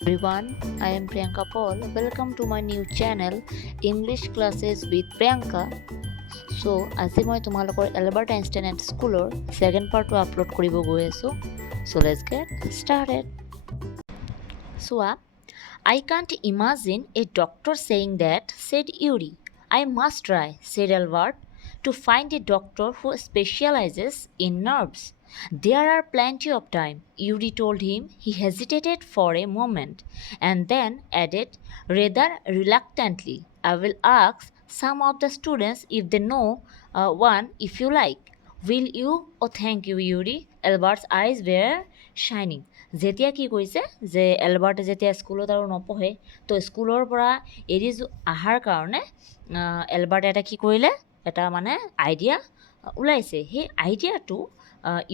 Everyone, I am Priyanka Paul. Welcome to my new channel English Classes with Priyanka. So, আজি মই তোমালোকৰ Albert Einstein স্কুলৰ second পাৰ্টটো upload কৰিব গৈ আছোঁ. So, let's get started. Soa, I can't imagine a doctor saying that, said Yuri. I must try, said Albert, to find a doctor who specializes in nerves. There are plenty of time, Yuri told him. He hesitated for a moment and then added rather reluctantly, I will ask some of the students if they know one if you like. Will you? Oh, thank you, Yuri. Albert's eyes were shining. যেতিয়া কি কৈছে যে এলবাৰ্টে যেতিয়া স্কুলত আৰু নপঢ়ে তো স্কুলৰ পৰা এৰি অহাৰ কাৰণে এলবাৰ্টে এটা কি কৰিলে এটা মানে আইডিয়া ওলাইছে সেই আইডিয়াটো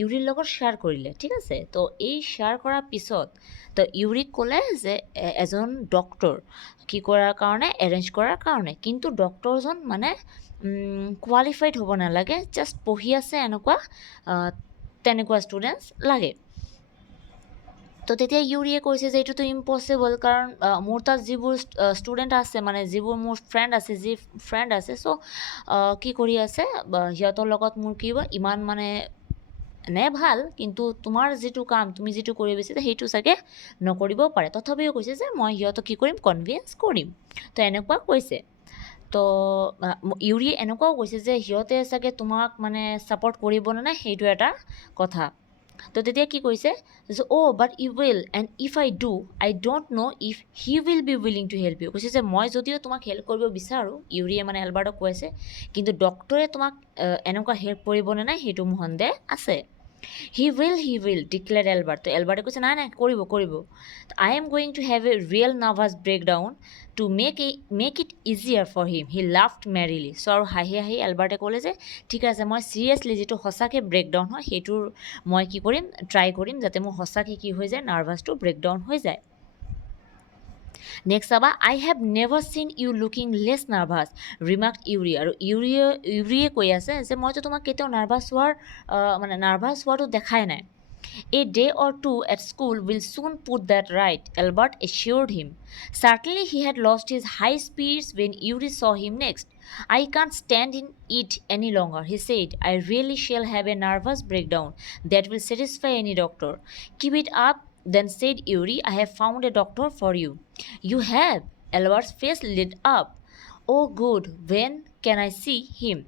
ইউৰিৰ লগত শ্বেয়াৰ কৰিলে ঠিক আছে তো এই শ্বেয়াৰ কৰাৰ পিছত তো ইউৰিক ক'লে যে এজন ডক্টৰ কি কৰাৰ কাৰণে এৰেঞ্জ কৰাৰ কাৰণে কিন্তু ডক্টৰজন মানে কোৱালিফাইড হ'ব নালাগে জাষ্ট পঢ়ি আছে এনেকুৱা তেনেকুৱা ষ্টুডেণ্টছ লাগে তো তেতিয়া ইউৰিয়ে কৈছে যে এইটোতো ইম্পচিবল কাৰণ মোৰ তাত যিবোৰ ষ্টুডেণ্ট আছে মানে যিবোৰ মোৰ ফ্ৰেণ্ড আছে চ' কি কৰি আছে সিহঁতৰ লগত মোৰ কি হ'ব ইমান মানে নে ভাল কিন্তু তোমাৰ যিটো কাম তুমি যিটো কৰিব বিচাৰিছা সেইটো চাগে নকৰিব পাৰে তথাপিও কৈছে যে মই সিহঁতক কি কৰিম কনভিন্স কৰিম তো এনেকুৱা কৈছে তো ইউৰিয়ে এনেকুৱাও কৈছে যে সিহঁতে চাগে তোমাক মানে ছাপৰ্ট কৰিব নে নাই সেইটো এটা কথা তো তেতিয়া কি কৈছে যে oh' but you will and if I do I don't know' if he will be willing to help you কৈছে যে মই যদিও তোমাক হেল্প কৰিব বিচাৰোঁ ইউৰিয়ে মানে এলবাৰ্টক কৈ আছে কিন্তু ডক্টৰে তোমাক এনেকুৱা হেল্প কৰিবনে নাই সেইটো মোৰ সন্দেহ আছে হি উইল ডিক্লেয়াৰ এলবাৰ্ট তো এলবাৰ্টে কৈছে নাই কৰিব I am going to have a real nervous breakdown to make it easier for him he loved merrily so' আৰু হাঁহি এলবাৰ্টে ক'লে যে ঠিক আছে মই চিৰিয়াছলি যিটো সঁচাকৈ ব্ৰেকডাউন হয় সেইটোৰ মই কি কৰিম ট্ৰাই কৰিম যাতে মোৰ সঁচাকৈ কি হৈ যায় নাৰ্ভাছটো ব্ৰেকডাউন হৈ যায় নেক্সট চাবা I have never seen you looking less nervous remark Yuri আৰু ইউৰিয়ে কৈ আছে যে মইতো তোমাক কেতিয়াও নাৰ্ভাছ হোৱাটো দেখাই নাই A day or two at school will soon put that right, Albert assured him. Certainly he had lost his high spirits when Yuri saw him next. I can't stand in it any longer, he said. I really shall have a nervous breakdown that will satisfy any doctor. Keep it up, then said Yuri. I have found a doctor for you. You have? Albert's face lit up. Oh, good. When can I see him?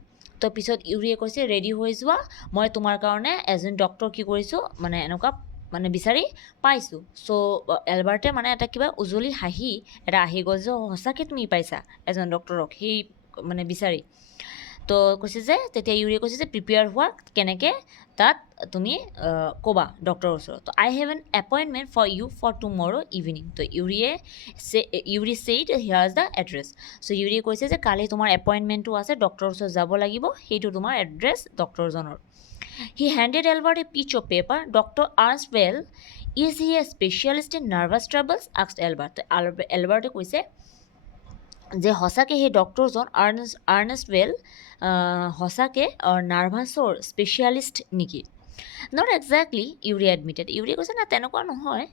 তো পিছত ইউৰিয়ে কৈছে ready হৈ যোৱা মই তোমাৰ কাৰণে এজন doctor কি কৰিছোঁ মানে এনেকুৱা মানে বিচাৰি পাইছোঁ চ' এলবাৰ্টে মানে এটা কিবা উজলি হাঁহি এটা আহি গ'ল যে সঁচাকৈ তুমি পাইছা এজন ডক্টৰক সেই মানে বিচাৰি তো কৈছে যে তেতিয়া ইউৰিয়ে কৈছে যে প্ৰিপেয়াৰ হোৱা কেনেকৈ তাত তুমি ক'বা ডক্টৰৰ ওচৰত তো I have an appointment for you for tomorrow evening তো Yuri said here is the address so' ইউৰিয়ে কৈছে যে কালি তোমাৰ এপইণ্টমেণ্টটো আছে ডক্টৰৰ ওচৰত যাব লাগিব সেইটো তোমাৰ এড্ৰেছ ডক্টৰজনৰ he handed Albert a piece of paper doctor Ernstwell is he a specialist in nervous troubles asked Albert এলবাৰ্টে কৈছে যে সঁচাকৈ সেই ডক্টৰজন আৰ্নেষ্টৱেল সঁচাকৈ নাৰ্ভাছৰ স্পেচিয়েলিষ্ট নেকি নট একজেক্টলি ইউৰি এডমিটেড ইউৰিয়ে কৈছে না তেনেকুৱা নহয়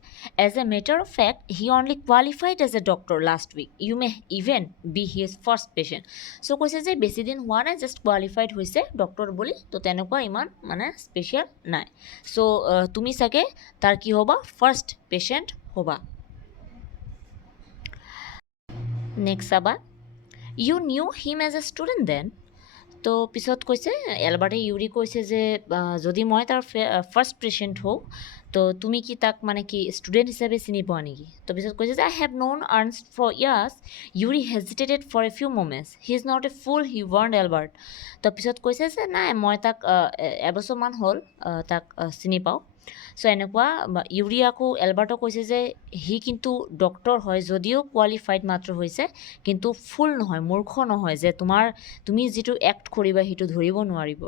as a matter of fact he only qualified as a doctor last week you may even be his first patient so' কৈছে যে বেছিদিন হোৱা নাই জাষ্ট কোৱালিফাইড হৈছে ডক্টৰ বুলি তো তেনেকুৱা ইমান মানে স্পেচিয়েল নাই চ' তুমি চাগে তাৰ কি হ'বা ফাৰ্ষ্ট পেচেণ্ট হ'বা নেক্সট চাবা you knew him as a student then তো পিছত কৈছে এলবাৰ্টে ইউৰি কৈছে যে যদি মই তাৰ ফাৰ্ষ্ট পেচেণ্ট হওঁ তো তুমি কি তাক মানে কি ষ্টুডেণ্ট হিচাপে চিনি পোৱা নেকি তো পিছত কৈছে যে I have known Ernst for years Yuri hesitated for a few moments he is not a fool he warned Albert তো পিছত কৈছে যে নাই মই তাক এবছৰমান হ'ল তাক চিনি পাওঁ চ' এনেকুৱা ইউৰি আকৌ এলবাৰ্টক কৈছে যে সি কিন্তু ডক্টৰ হয় যদিও কোৱালিফাইড মাত্ৰ হৈছে কিন্তু ফুল নহয় মূৰ্খ নহয় যে তুমি যিটো এক্ট কৰিবা সেইটো ধৰিব নোৱাৰিব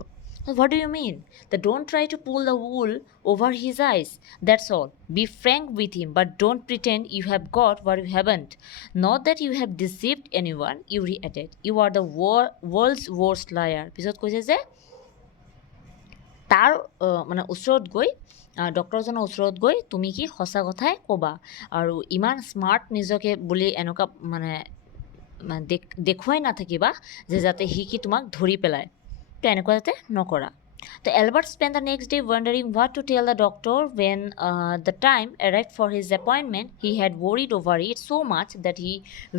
What do you mean? That don't try to pull the wool over his eyes. That's all. Be frank with him, but don't pretend you have got what you haven't. Not that you have deceived anyone, Yuri added. You are the world's worst liar. পিছত কৈছে যে তাৰ মানে ওচৰত গৈ ডক্টৰজনৰ ওচৰত গৈ তুমি কি সঁচা কথাই ক'বা আৰু ইমান স্মাৰ্ট নিজকে বুলি এনেকুৱা মানে দেখুৱাই নাথাকিবা যে যাতে সি কি তোমাক ধৰি পেলায় তো এনেকুৱা যাতে নকৰা তো Albert spent the next day wondering what to tell the doctor when the time arrived for his appointment. He had worried over it so much that he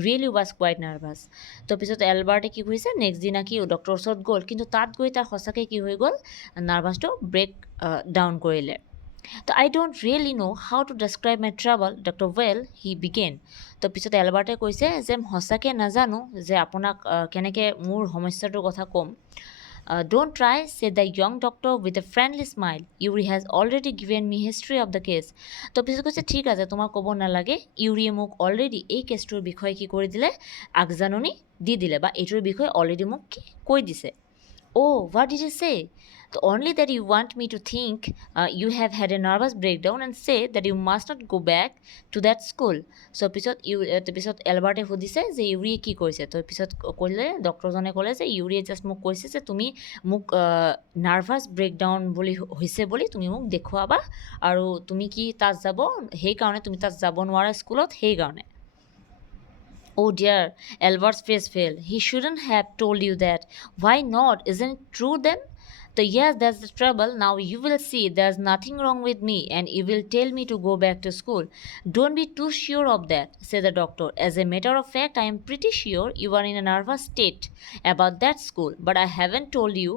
really was quite nervous. তো পিছত এলবাৰ্টে কি কৰিছে next দিনা কি ডক্টৰৰ ওচৰত গ'ল কিন্তু তাত গৈ তাৰ সঁচাকৈ কি হৈ গ'ল নাৰ্ভাছটো ব্ৰেক ডাউন কৰিলে তো I don't really know how to describe my trouble, Dr. Well, he began. তো পিছত এলবাৰ্টে কৈছে যে সঁচাকৈ নাজানো যে আপোনাক কেনেকৈ মোৰ সমস্যাটোৰ কথা ক'ম Don't try, said the young doctor with a friendly smile. Yuri has already given me history of the case. তো পিছত কৈছে ঠিক আছে তোমাক ক'ব নালাগে ইউৰিয়ে মোক অলৰেডি এই কেছটোৰ বিষয়ে কি কৰি দিলে আগজাননী দি দিলে বা এইটোৰ বিষয়ে অলৰেডি মোক কৈ দিছে Oh, what did he say? So only that you want me to think you have had a nervous breakdown and say that you must not go back to that school. So পিছত এলবাৰ্টে সুধিছে যে ইউৰিয়ে কি কৈছে তো পিছত ক'লে ডক্টৰজনে ক'লে যে ইউৰিয়ে জাষ্ট মোক কৈছে যে তুমি মোক নাৰ্ভাছ ব্ৰেকডাউন বুলি হৈছে বুলি তুমি মোক দেখুৱাবা আৰু তুমি কি তাত যাব সেইকাৰণে তুমি তাত যাব নোৱাৰা স্কুলত সেইকাৰণে Oh dear, Albert's face fell. He shouldn't have told you that. Why not? Isn't it true then? So yes, that's the trouble. Now you will see there's nothing wrong with me and you will tell me to go back to school. Don't be too sure of that, said the doctor. As a matter of fact, I am pretty sure you are in a nervous state about that school, but I haven't told you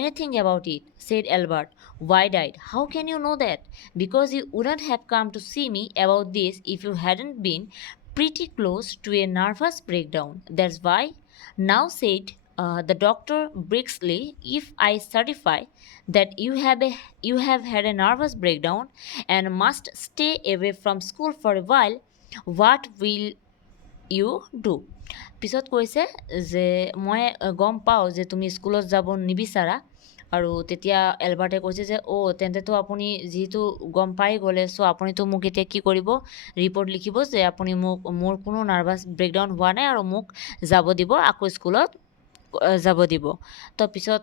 anything about it, said Albert, wide-eyed. How can you know that? Because you wouldn't have come to see me about this if you hadn't been pretty close to a nervous breakdown. That's why. Now said the doctor briskly, if I certify that you have had a nervous breakdown and must stay away from school for a while, what will you do? পিছত কৈছে যে মই গম পাওঁ যে তুমি স্কুলত যাব নিবিচাৰা আৰু তেতিয়া এলবাৰ্টে কৈছে যে তেন্তেতো আপুনি যিহেতু গম পাই গ'লে চ' আপুনিতো মোক এতিয়া কি কৰিব ৰিপৰ্ট লিখিব যে আপুনি মোৰ কোনো নাৰ্ভাছ ব্ৰেকডাউন হোৱা নাই আৰু মোক যাব দিব আকৌ স্কুলত যাব দিব তো পিছত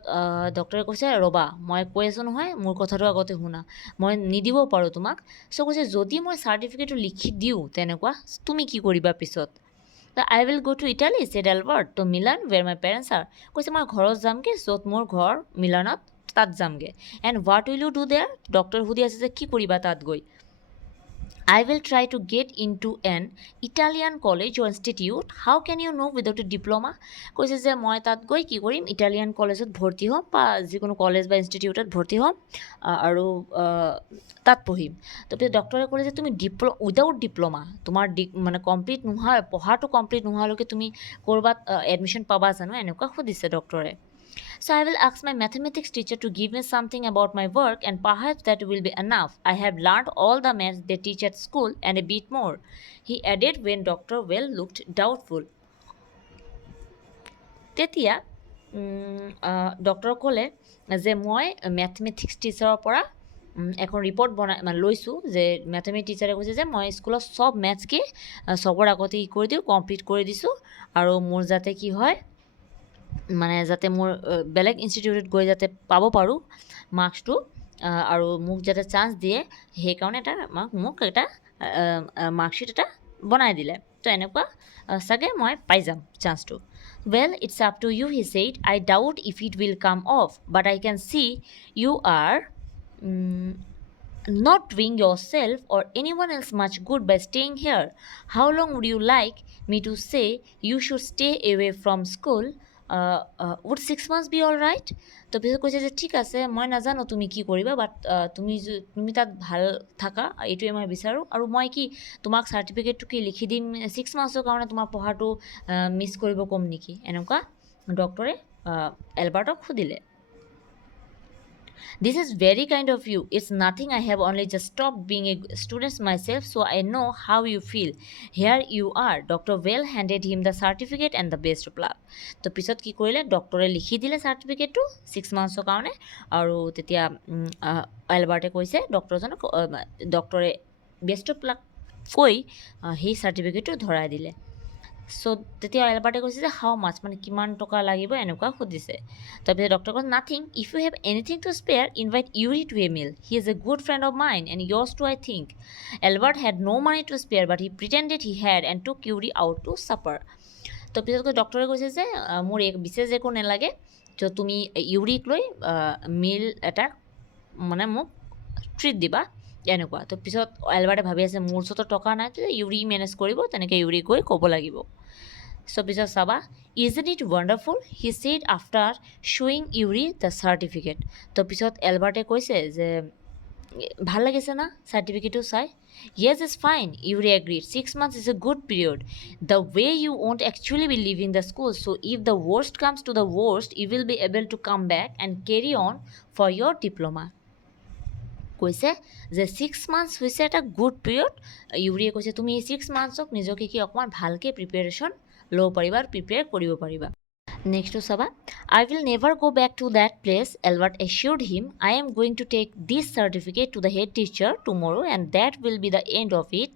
ডক্টৰে কৈছে ৰ'বা মই কৈ আছোঁ নহয় মোৰ কথাটো আগতে শুনা মই নিদিব পাৰোঁ তোমাক চ' কৈছে যদি মই চাৰ্টিফিকেটটো লিখি দিওঁ তেনেকুৱা তুমি কি কৰিবা পিছত I will go to Italy, said Albert, to Milan, where my parents are. কৈছে মই ঘৰত যামগৈ য'ত মোৰ ঘৰ মিলানত তাত যামগৈ and what will you do there doctor সুধি আছে যে কি কৰিবা তাত গৈ I will try to get into an Italian college or institute. How can you know without a diploma? কৈছে যে মই তাত গৈ কি কৰিম ইটালিয়ান কলেজত ভৰ্তি হ'ম বা যিকোনো কলেজ বা ইনষ্টিটিউটত ভৰ্তি হ'ম আৰু তাত পঢ়িম তো পিছত ডক্টৰে ক'লে যে তুমি উইদাউট ডিপ্ল'মা তোমাৰ মানে কমপ্লিট নোহোৱা পঢ়াটো কমপ্লিট নোহোৱালৈকে তুমি ক'ৰবাত এডমিশ্যন পাবা জানো এনেকুৱা সুধিছে ডক্টৰে So I will ask my mathematics teacher to give me something about my work and perhaps that will be enough. I have learned all the maths they teach at school and a bit more. He added when Dr. Well looked doubtful. তেতিয়া doctor ক'লে যে মই mathematics টিচাৰৰ পৰা এখন report লৈছোঁ যে mathematics টিচাৰে কৈছে যে মই স্কুলত চব মেথছকে চবৰ আগতে কি কৰি দিওঁ কমপ্লিট কৰি দিছোঁ আৰু মোৰ যাতে কি হয় মানে যাতে মোৰ বেলেগ ইনষ্টিটিউটত গৈ যাতে পাব পাৰোঁ মাৰ্কছটো আৰু মোক যাতে চান্স দিয়ে সেইকাৰণে মোক এটা মাৰ্কশ্বিট এটা বনাই দিলে তো এনেকুৱা চাগে মই পাই যাম চান্সটো Well, it's up to you, he said. I doubt if it will come off, but I can see you are not doing yourself or anyone else much good by staying here. How long would you like me to say you should stay away from school? Would 6 months be all right? তো পিছত কৈছে যে ঠিক আছে মই নাজানো তুমি কি কৰিবা বাট তুমি তাত ভাল থাকা এইটোৱে মই বিচাৰোঁ আৰু মই কি তোমাক চাৰ্টিফিকেটটো কি লিখি দিম 6 মান্থছৰ কাৰণে তোমাৰ পঢ়াটো মিছ কৰিব ক'ম নেকি এনেকুৱা ডক্টৰে এলবাৰ্টক সুধিলে This is very kind of you. It's nothing. I have only just stopped being a student myself, so I know how you feel. Here you are. Dr. Well handed him the certificate and the best of luck. তো পিছত কি কৰিলে ডক্টৰে লিখি দিলে চাৰ্টিফিকেটটো 6 মান্থছৰ কাৰণে আৰু তেতিয়া এলবাৰ্টে কৈছে ডক্টৰজনক ডক্টৰে বেষ্ট অফ লাক কৈ সেই চাৰ্টিফিকেটটো ধৰাই দিলে চ' তেতিয়া এলবাৰ্টে কৈছে যে হাউ মাছ মানে কিমান টকা লাগিব এনেকুৱা সুধিছে তাৰপিছত ডক্টৰ কৈছে nothing if you have anything to spare invite Yuri to a meal he is a good friend of mine and yours too I think Albert had no' money to spare but he pretended he had and took Yuri out to ছাপাৰ তো পিছত ডক্টৰে কৈছে যে মোৰ বিশেষ একো নালাগে ত' তুমি ইউৰিক লৈ মিল এটা মানে মোক ট্ৰিট দিবা এনেকুৱা তো পিছত এলবাৰ্টে ভাবি আছে মোৰ ওচৰতো টকা নাই তো ইউৰি মেনেজ কৰিব তেনেকৈ ইউৰি গৈ ক'ব লাগিব চ' পিছত চাবা isn't it wonderful he said after শ্ব'য়িং ইউৰি দ্য চাৰ্টিফিকেট তো পিছত এলবাৰ্টে কৈছে যে ভাল লাগিছে না চাৰ্টিফিকেটটো চাই yes it's fine Yuri agreed 6 months is a good period the way you won't actually be leaving the school so if the worst comes to the worst you will be able to come back and carry on for your diploma কৈছে যে 6 months হৈছে এটা good period ইউৰিয়ে কৈছে তুমি এই 6 monthsক নিজকে কি অকণমান ভালকৈ প্ৰিপেৰেশ্যন ল'ব পাৰিবা আৰু প্ৰিপেয়াৰ কৰিব পাৰিবা নেক্সটটো চাবা I will never go back to that place Albert assured him I am going to take this certificate to the head teacher tomorrow and that will be the end of it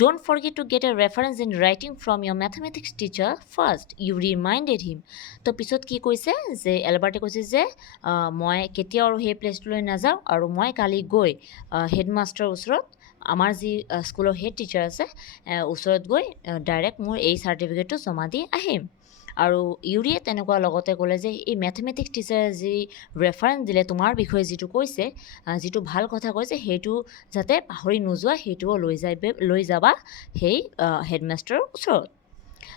don't forget to get a reference in writing from your mathematics teacher first you reminded him তো পিছত কি কৈছে যে এলবাৰ্টে কৈছে যে মই কেতিয়াও আৰু সেই প্লেচটোলৈ নাযাওঁ আৰু মই কালি গৈ হেডমাষ্টাৰৰ ওচৰত আমাৰ যি স্কুলৰ হেড টিচাৰ আছে ওচৰত গৈ ডাইৰেক্ট মোৰ এই চাৰ্টিফিকেটটো জমা দি আহিম আৰু ইউৰিয়ে তেনেকুৱা লগতে ক'লে যে এই মেথমেটিক্স টিচাৰে যি ৰেফাৰেঞ্চ দিলে তোমাৰ বিষয়ে যিটো কৈছে যিটো ভাল কথা কৈছে সেইটো যাতে পাহৰি নোযোৱা সেইটোও লৈ যাবা সেই হেডমাষ্টাৰৰ ওচৰত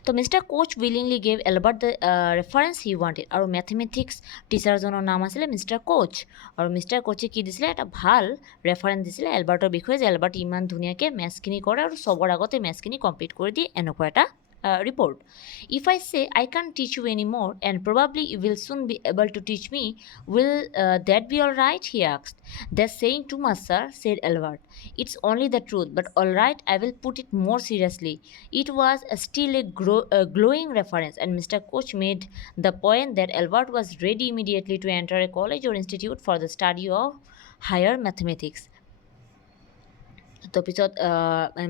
তো mister Koch willingly gave Albert the reference he wanted আৰু মেথমেটিক্স টিচাৰজনৰ নাম আছিলে মিষ্টাৰ কোচ আৰু মিষ্টাৰ কোচে কি দিছিলে এটা ভাল ৰেফাৰেঞ্চ দিছিলে এলবাৰ্টৰ বিষয়ে যে এলবাৰ্ট ইমান ধুনীয়াকৈ মেথছখিনি কৰে আৰু চবৰ আগতে মেথছখিনি কমপ্লিট কৰি দিয়ে এনেকুৱা এটা report. If I say I can't teach you anymore and probably you will soon be able to teach me, will that be all right? He asked. That's saying too much, sir, said Albert. It's only the truth, but all right, I will put it more seriously. It was still a glowing reference, and Mr. Koch made the point that Albert was ready immediately to enter a college or institute for the study of higher mathematics. তো পিছত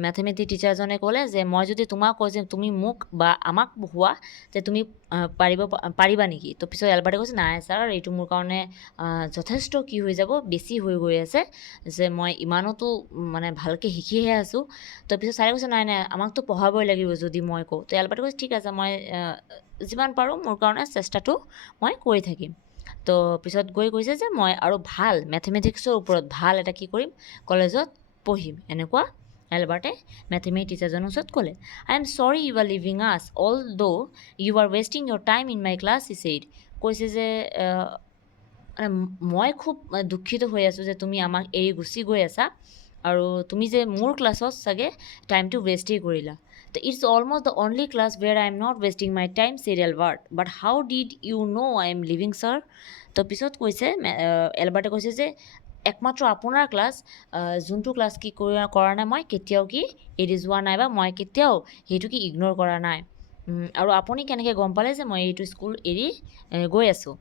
mathematics টিচাৰজনে ক'লে যে মই যদি তোমাক কওঁ যে তুমি মোক বা আমাক পঢ়োৱা যে তুমি পাৰিবা নেকি তো পিছত এলবাৰ্টে কৈছে নাই ছাৰ এইটো মোৰ কাৰণে যথেষ্ট কি হৈ যাব বেছি হৈ গৈ আছে যে মই ইমানতো মানে ভালকৈ শিকিহে আছোঁ তো পিছত ছাৰে কৈছে নাই নাই আমাকতো পঢ়াবই লাগিব যদি মই কওঁ তো এলবাৰ্টে কৈছে ঠিক আছে মই যিমান পাৰোঁ মোৰ কাৰণে চেষ্টাটো মই কৰি থাকিম তো পিছত গৈ কৈছে যে মই আৰু ভাল মেথমেটিক্সৰ ওপৰত ভাল এটা কি কৰিম কলেজত পঢ়িম এনেকুৱা এলবাৰ্টে মেথমেটিক্স টিচাৰজনৰ ওচৰত ক'লে I am sorry you are leaving as although' you are wasting your time in my class he said কৈছে যে মানে মই খুব দুখিত হৈ আছোঁ যে তুমি আমাক এৰি গুচি গৈ আছা আৰু তুমি যে মোৰ ক্লাছত চাগে টাইমটো ৱেষ্টেই কৰিলা তো it's almost the only class where I am not wasting my time said Albert but how did you know' I am leaving sir তো পিছত কৈছে এলবাৰ্টে কৈছে যে একমাত্ৰ আপোনাৰ ক্লাছ যোনটো ক্লাছ কি কৰা নাই মই কেতিয়াও কি এৰি যোৱা নাই বা মই কেতিয়াও সেইটো কি ইগন'ৰ কৰা নাই আৰু আপুনি কেনেকৈ গম পালে যে মই এইটো স্কুল এৰি গৈ আছোঁ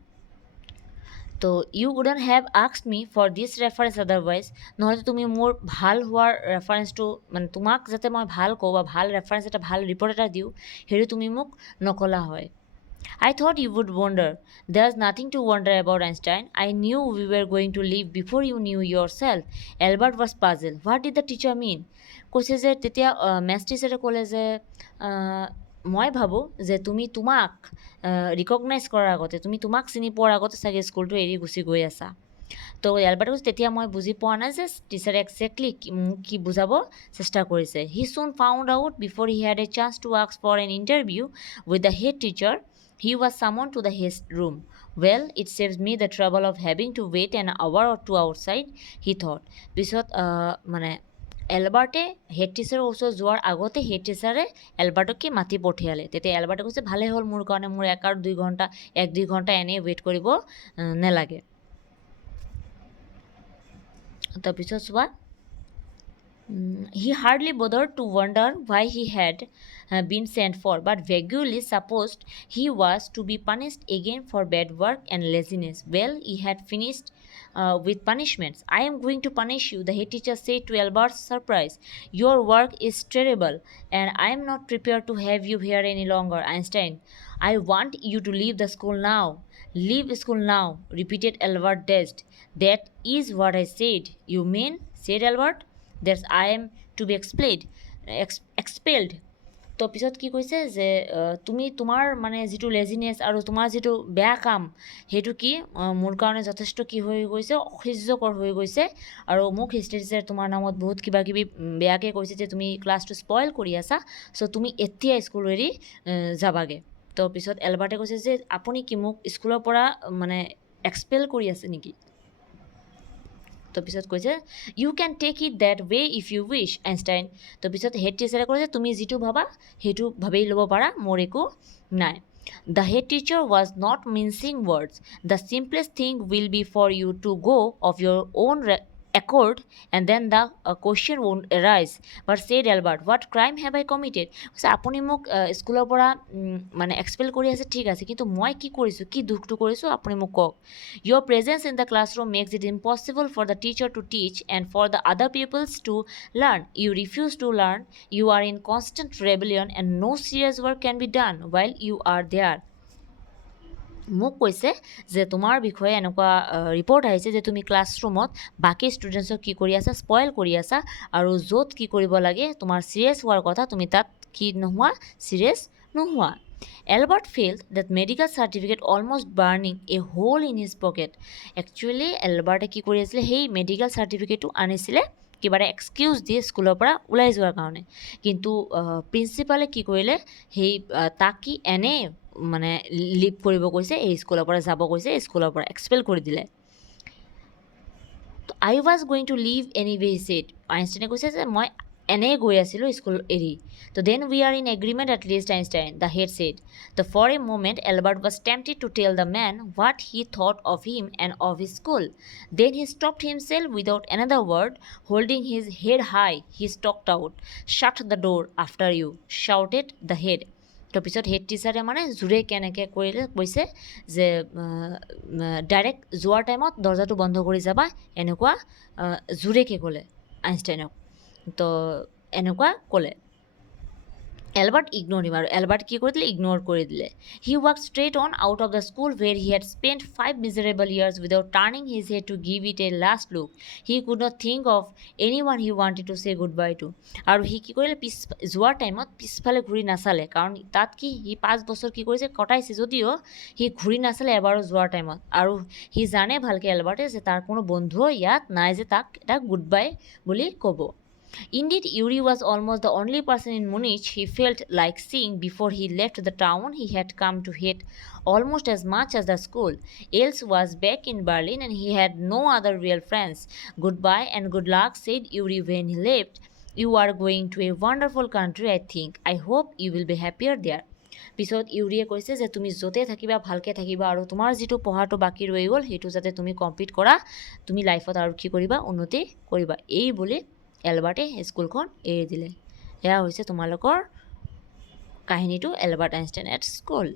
তো you wouldn't have asked me for this reference otherwise নহ'লে তুমি মোৰ ভাল হোৱাৰ ৰেফাৰেঞ্চটো মানে তোমাক যাতে মই ভাল কওঁ বা ভাল ৰেফাৰেঞ্চ এটা ভাল ৰিপৰ্ট এটা দিওঁ সেইটো তুমি মোক নকলা হয় I thought you would wonder. There's nothing to wonder about Einstein. I knew we were going to leave before you knew yourself. Albert was puzzled. What did the teacher mean? কৈছে যে তেতিয়া মেথছ টিচাৰে ক'লে যে মই ভাবোঁ যে তুমি তোমাক ৰিকগনাইজ কৰাৰ আগতে তুমি তোমাক চিনি পোৱাৰ আগতে চাগে স্কুলটো এৰি গুচি গৈ আছা তো এলবাৰ্টে কৈছে তেতিয়া মই বুজি পোৱা নাই যে টিচাৰে একজেক্টলি মোক কি বুজাব চেষ্টা কৰিছে he soon found out before he had a chance to ask for an interview with the head teacher He was summoned to the his room. Well, it saves me the trouble of having to wait an hour or two outside, he thought. পিছত মানে এলবাৰ্টে head টিচাৰৰ ওচৰত যোৱাৰ আগতে head টিচাৰে এলবাৰ্টকে মাতি পঠিয়ালে তেতিয়া এলবাৰ্টে কৈছে ভালেই হ'ল মোৰ কাৰণে মোৰ 1-2 ঘণ্টা এনেই ৱেইট কৰিব নালাগে তাৰপিছত চোৱা He hardly bothered to wonder why he had been sent for, but vaguely supposed he was to be punished again for bad work and laziness. Well, he had finished with punishments. I am going to punish you, the head teacher said to Albert's surprise. Your work is terrible, and I am not prepared to have you here any longer, Einstein. I want you to leave the school now. Leave school now, repeated Albert dazed. That is what I said. You mean? Said Albert. That's I am to be expelled. তো পিছত কি কৈছে যে তুমি তোমাৰ মানে যিটো laziness আৰু তোমাৰ যিটো বেয়া কাম সেইটো কি মোৰ কাৰণে যথেষ্ট কি হৈ গৈছে অসহ্যকৰ হৈ গৈছে আৰু মোক হিষ্ট্ৰী টিচাৰে তোমাৰ নামত বহুত কিবা কিবি বেয়াকৈ কৈছে যে তুমি ক্লাছটো স্পইল কৰি আছা চ' তুমি এতিয়া স্কুল এৰি যাবাগৈ তো পিছত এলবাৰ্টে কৈছে যে আপুনি কি মোক স্কুলৰ পৰা মানে এক্সপেল কৰি আছে নেকি তো পিছত কৈছে you can take it that way if you wish Einstein তো পিছত হেড টিচাৰে কৈছে তুমি যিটো ভাবা সেইটো ভাবেই ল'ব পাৰা মোৰ একো নাই the head teacher was not mincing words the simplest thing will be for you to go' of your own accord and then the question won't arise but said Albert what crime have I committed so আপুনি মোক স্কুলৰ পৰা মানে expel কৰি আছে ঠিক আছে কিন্তু মই কি কৰিছোঁ কি দুখটো কৰিছোঁ আপুনি মোক কওক your presence in the classroom makes it impossible for the teacher to teach and for the other pupils to learn you refuse to learn you are in constant rebellion and no serious work can be done while you are there মোক কৈছে যে তোমাৰ বিষয়ে এনেকুৱা report আহিছে যে তুমি ক্লাছৰুমত বাকী ষ্টুডেণ্টছক কি কৰি আছা স্পইল কৰি আছা আৰু য'ত কি কৰিব লাগে তোমাৰ চিৰিয়াছ হোৱাৰ কথা তুমি তাত কি নোহোৱা চিৰিয়াছ নোহোৱা Albert felt that medical certificate almost burning a hole in his pocket. Actually, Albert কি কৰি আছিলে সেই মেডিকেল চাৰ্টিফিকেটটো আনিছিলে কিবা এটা এক্সকিউজ দিয়ে স্কুলৰ পৰা ওলাই যোৱাৰ কাৰণে কিন্তু প্ৰিন্সিপালে কি কৰিলে সেই তাক কি এনেই মানে লিভ কৰিব কৈছে এই স্কুলৰ পৰা যাব কৈছে স্কুলৰ পৰা এক্সপেল কৰি দিলে I was going to leave anyway, he said. আইনষ্টাইনে কৈছে যে মই এনেই গৈ আছিলোঁ স্কুল এৰি তো then we are in agreement at least Einstein the head said তো for a moment Albert was tempted to tell the man what he thought of him and of his school. Then he stopped himself without another word. Holding his head high, he stalked out. Shut the door after you, shouted the head. তো পিছত head টিচাৰে মানে জোৰে কেনেকৈ কৰিলে কৈছে যে direct যোৱাৰ টাইমত দৰ্জাটো বন্ধ কৰি যাবা এনেকুৱা জোৰেকৈ ক'লে আইনষ্টাইনক তো এনেকুৱা ক'লে Albert ignored him আৰু Albert কি কৰি দিলে ইগন'ৰ কৰি দিলে He walked straight on out of the school where he had spent 5 miserable years without turning his head to give it a last look. He could not think of anyone he wanted to say goodbye to. আৰু সি কি কৰিলে যোৱাৰ টাইমত পিছফালে ঘূৰি নাচালে কাৰণ তাত কি সি 5 বছৰ কি কৰিছে কটাইছে যদিও সি ঘূৰি নাচালে এবাৰো যোৱাৰ টাইমত আৰু সি জানে ভালকৈ এলবাৰ্টে যে তাৰ কোনো বন্ধুও ইয়াত নাই যে তাক এটা গুড বাই বুলি ক'ব Indeed, Yuri was almost the only person in Munich he felt like seeing before he left the town he had come to hate almost as much as the school. Else was back in Berlin and he had no other real friends. Goodbye and good luck, said Yuri when he left. You are going to a wonderful country, I think. I hope you will be happier there. পিছত ইউৰিয়ে কৈছে যে তুমি য'তে থাকিবা ভালকৈ থাকিবা আৰু তোমাৰ যিটো পঢ়াটো বাকী ৰৈ গ'ল সেইটো যাতে তুমি কমপ্লিট কৰা তুমি লাইফত আৰু কি কৰিবা উন্নতি কৰিবা এই বুলি এলবাৰ্টে স্কুলখন এৰি দিলে এয়া হৈছে তোমালোকৰ কাহিনীটো এলবাৰ্ট আইনষ্টাইন এট স্কুল